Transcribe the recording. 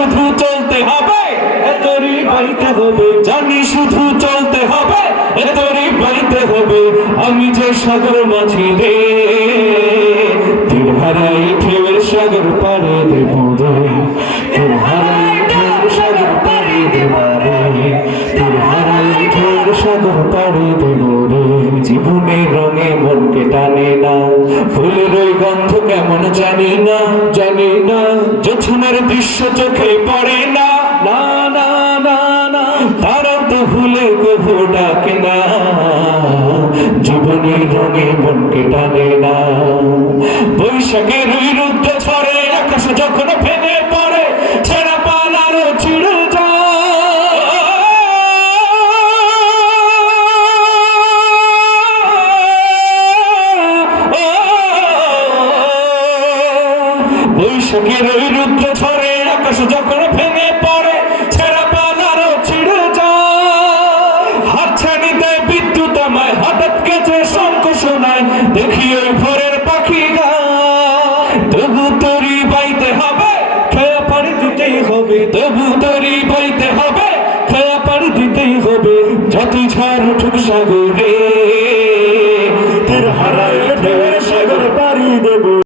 শুধু চলতে হবে, এতরি বাইতে হবে, জানি শুধু চলতে হবে, এতরি বাইতে হবে। আমি যে সাগর মাঝি রে, তীর হারাই ঢেউয়ের সাগর পাড়ে দেব রে, তীর হারাই ঢেউয়ের সাগর পাড়ে দেব রে, তীর হারাই ঢেউয়ের সাগর পাড়ে দেব রে। জীবনের রঙে মনকে টানে না, ফুলের ওই গন্ধ কেমন জানি না, জানি না। জোছনার দৃশ্য চোখে পড়ে না, না না না না। তারা তো ভুলে কভু ডাকে না, জীবনের রঙে মনকে টানে না। বৈশাখের ওই রুদ্র ঝড়ে আকাশ যখন ভেঙে পড়ে, ছেঁড়া পাল আরো ছিঁড়ে বৈশাখের ওই রুদ্র ঝড়ে আকাশ যখন ভেঙে পড়ে, ছেঁড়া পাল আরো ছিঁড়ে যায়। হাতছানিতে বিদ্যুৎ আমায় হঠাৎ গেছে শঙ্খ শোনায়, দেখি ওই ভোরের পাখি গায়। তবু তরি বাইতে হবে, খেয়া পাড়ি দিতেই হবে, তবু তরি বাইতে হবে, খেয়া পাড়ি দিতেই হবে। যতই ঝড় উঠুক সাগরে,